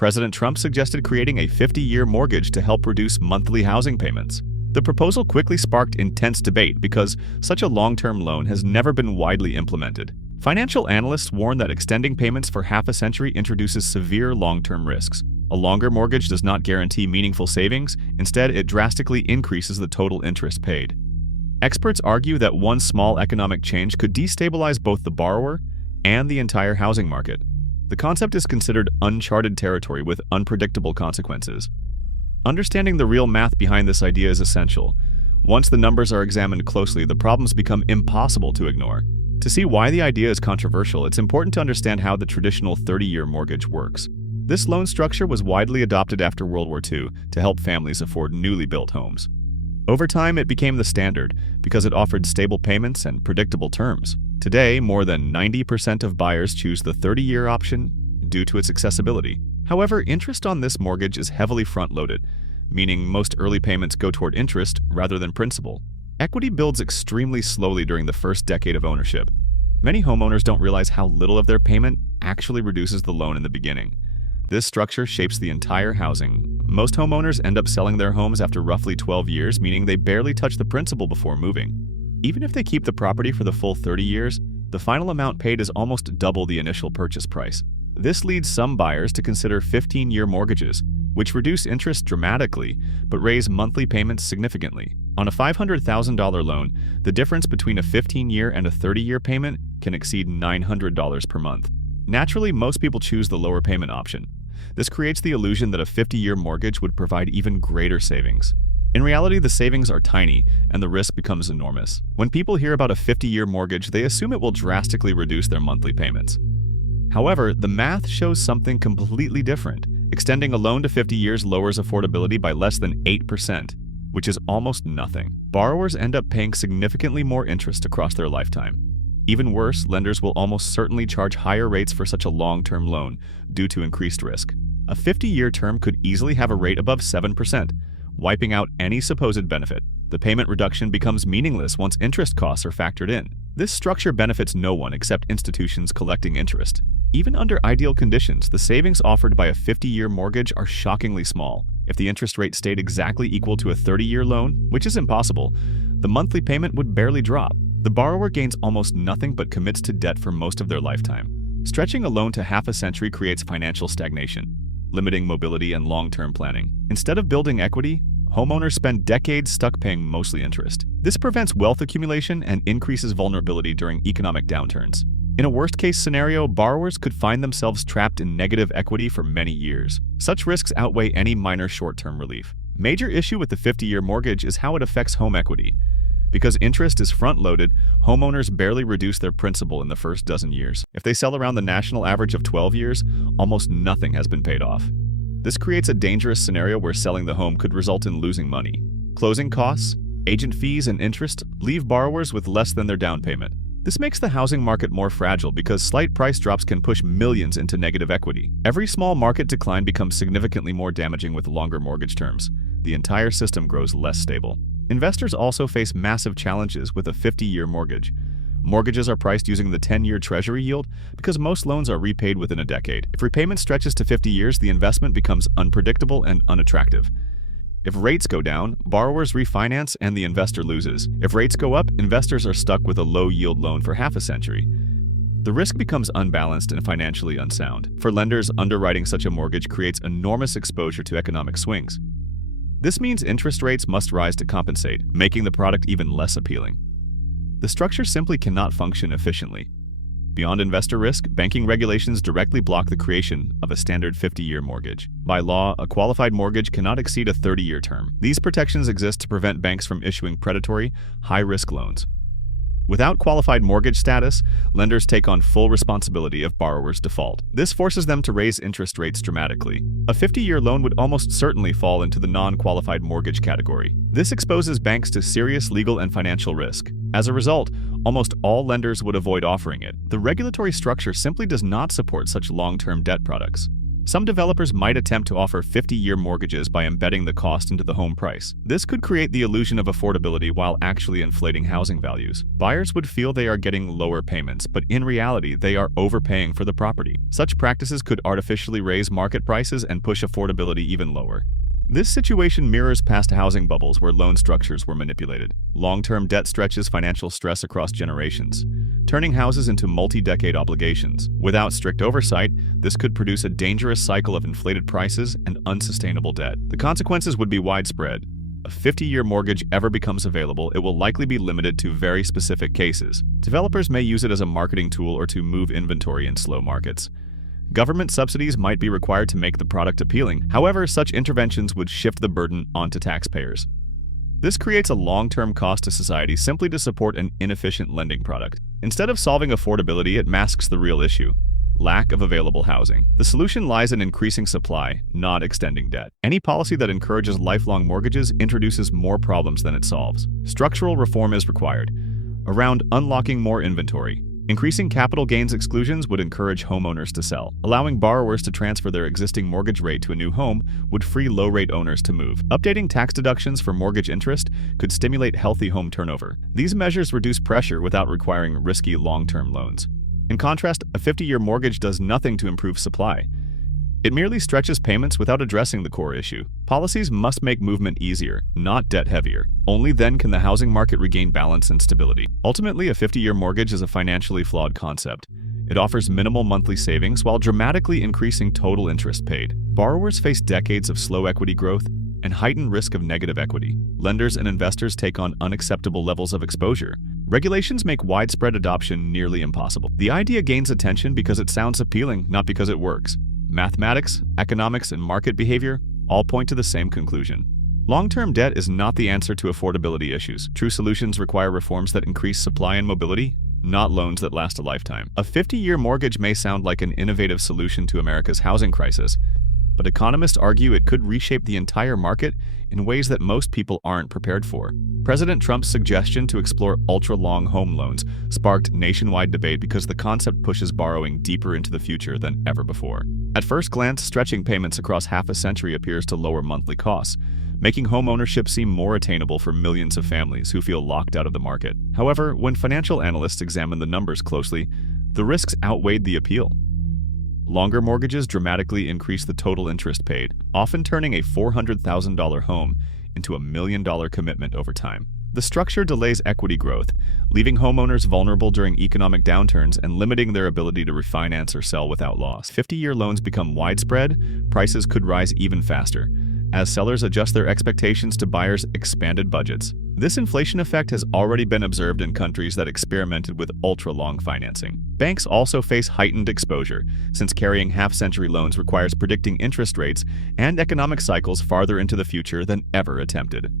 President Trump suggested creating a 50-year mortgage to help reduce monthly housing payments. The proposal quickly sparked intense debate because such a long-term loan has never been widely implemented. Financial analysts warn that extending payments for half a century introduces severe long-term risks. A longer mortgage does not guarantee meaningful savings. Instead, it drastically increases the total interest paid. Experts argue that one small economic change could destabilize both the borrower and the entire housing market. The concept is considered uncharted territory with unpredictable consequences. Understanding the real math behind this idea is essential. Once the numbers are examined closely, the problems become impossible to ignore. To see why the idea is controversial, it's important to understand how the traditional 30-year mortgage works. This loan structure was widely adopted after World War II to help families afford newly built homes. Over time, it became the standard because it offered stable payments and predictable terms. Today, more than 90% of buyers choose the 30-year option due to its accessibility. However, interest on this mortgage is heavily front-loaded, meaning most early payments go toward interest rather than principal. Equity builds extremely slowly during the first decade of ownership. Many homeowners don't realize how little of their payment actually reduces the loan in the beginning. This structure shapes the entire housing. Most homeowners end up selling their homes after roughly 12 years, meaning they barely touch the principal before moving. Even if they keep the property for the full 30 years, the final amount paid is almost double the initial purchase price. This leads some buyers to consider 15-year mortgages, which reduce interest dramatically but raise monthly payments significantly. On a $500,000 loan, the difference between a 15-year and a 30-year payment can exceed $900 per month. Naturally, most people choose the lower payment option. This creates the illusion that a 50-year mortgage would provide even greater savings. In reality, the savings are tiny, and the risk becomes enormous. When people hear about a 50-year mortgage, they assume it will drastically reduce their monthly payments. However, the math shows something completely different. Extending a loan to 50 years lowers affordability by less than 8%, which is almost nothing. Borrowers end up paying significantly more interest across their lifetime. Even worse, lenders will almost certainly charge higher rates for such a long-term loan due to increased risk. A 50-year term could easily have a rate above 7%, wiping out any supposed benefit. The payment reduction becomes meaningless once interest costs are factored in. This structure benefits no one except institutions collecting interest. Even under ideal conditions, the savings offered by a 50-year mortgage are shockingly small. If the interest rate stayed exactly equal to a 30-year loan, which is impossible, the monthly payment would barely drop. The borrower gains almost nothing but commits to debt for most of their lifetime. Stretching a loan to half a century creates financial stagnation, limiting mobility and long-term planning. Instead of building equity, homeowners spend decades stuck paying mostly interest. This prevents wealth accumulation and increases vulnerability during economic downturns. In a worst-case scenario, borrowers could find themselves trapped in negative equity for many years. Such risks outweigh any minor short-term relief. Major issue with the 50-year mortgage is how it affects home equity. Because interest is front-loaded, homeowners barely reduce their principal in the first dozen years. If they sell around the national average of 12 years, almost nothing has been paid off. This creates a dangerous scenario where selling the home could result in losing money. Closing costs, agent fees, and interest leave borrowers with less than their down payment. This makes the housing market more fragile because slight price drops can push millions into negative equity. Every small market decline becomes significantly more damaging with longer mortgage terms. The entire system grows less stable. Investors also face massive challenges with a 50-year mortgage. Mortgages are priced using the 10-year Treasury yield because most loans are repaid within a decade. If repayment stretches to 50 years, the investment becomes unpredictable and unattractive. If rates go down, borrowers refinance and the investor loses. If rates go up, investors are stuck with a low-yield loan for half a century. The risk becomes unbalanced and financially unsound. For lenders, underwriting such a mortgage creates enormous exposure to economic swings. This means interest rates must rise to compensate, making the product even less appealing. The structure simply cannot function efficiently. Beyond investor risk, banking regulations directly block the creation of a standard 50-year mortgage. By law, a qualified mortgage cannot exceed a 30-year term. These protections exist to prevent banks from issuing predatory, high-risk loans. Without qualified mortgage status, lenders take on full responsibility if borrowers default. This forces them to raise interest rates dramatically. A 50-year loan would almost certainly fall into the non-qualified mortgage category. This exposes banks to serious legal and financial risk. As a result, almost all lenders would avoid offering it. The regulatory structure simply does not support such long-term debt products. Some developers might attempt to offer 50-year mortgages by embedding the cost into the home price. This could create the illusion of affordability while actually inflating housing values. Buyers would feel they are getting lower payments, but in reality, they are overpaying for the property. Such practices could artificially raise market prices and push affordability even lower. This situation mirrors past housing bubbles where loan structures were manipulated. Long-term debt stretches financial stress across generations, turning houses into multi-decade obligations. Without strict oversight, this could produce a dangerous cycle of inflated prices and unsustainable debt. The consequences would be widespread. If a 50-year mortgage ever becomes available, it will likely be limited to very specific cases. Developers may use it as a marketing tool or to move inventory in slow markets. Government subsidies might be required to make the product appealing. However, such interventions would shift the burden onto taxpayers. This creates a long-term cost to society simply to support an inefficient lending product. Instead of solving affordability, it masks the real issue: lack of available housing. The solution lies in increasing supply, not extending debt. Any policy that encourages lifelong mortgages introduces more problems than it solves. Structural reform is required around unlocking more inventory. Increasing capital gains exclusions would encourage homeowners to sell. Allowing borrowers to transfer their existing mortgage rate to a new home would free low-rate owners to move. Updating tax deductions for mortgage interest could stimulate healthy home turnover. These measures reduce pressure without requiring risky long-term loans. In contrast, a 50-year mortgage does nothing to improve supply. It merely stretches payments without addressing the core issue. Policies must make movement easier, not debt heavier. Only then can the housing market regain balance and stability. Ultimately, a 50-year mortgage is a financially flawed concept. It offers minimal monthly savings while dramatically increasing total interest paid. Borrowers face decades of slow equity growth and heightened risk of negative equity. Lenders and investors take on unacceptable levels of exposure. Regulations make widespread adoption nearly impossible. The idea gains attention because it sounds appealing, not because it works. Mathematics, economics, and market behavior all point to the same conclusion. Long-term debt is not the answer to affordability issues. True solutions require reforms that increase supply and mobility, not loans that last a lifetime. A 50-year mortgage may sound like an innovative solution to America's housing crisis, but economists argue it could reshape the entire market in ways that most people aren't prepared for. President Trump's suggestion to explore ultra-long home loans sparked nationwide debate because the concept pushes borrowing deeper into the future than ever before. At first glance, stretching payments across half a century appears to lower monthly costs, making home ownership seem more attainable for millions of families who feel locked out of the market. However, when financial analysts examined the numbers closely, the risks outweighed the appeal. Longer mortgages dramatically increase the total interest paid, often turning a $400,000 home into a $1 million commitment over time. The structure delays equity growth, leaving homeowners vulnerable during economic downturns and limiting their ability to refinance or sell without loss. 50-year loans become widespread, prices could rise even faster, as sellers adjust their expectations to buyers' expanded budgets. This inflation effect has already been observed in countries that experimented with ultra-long financing. Banks also face heightened exposure, since carrying half-century loans requires predicting interest rates and economic cycles farther into the future than ever attempted.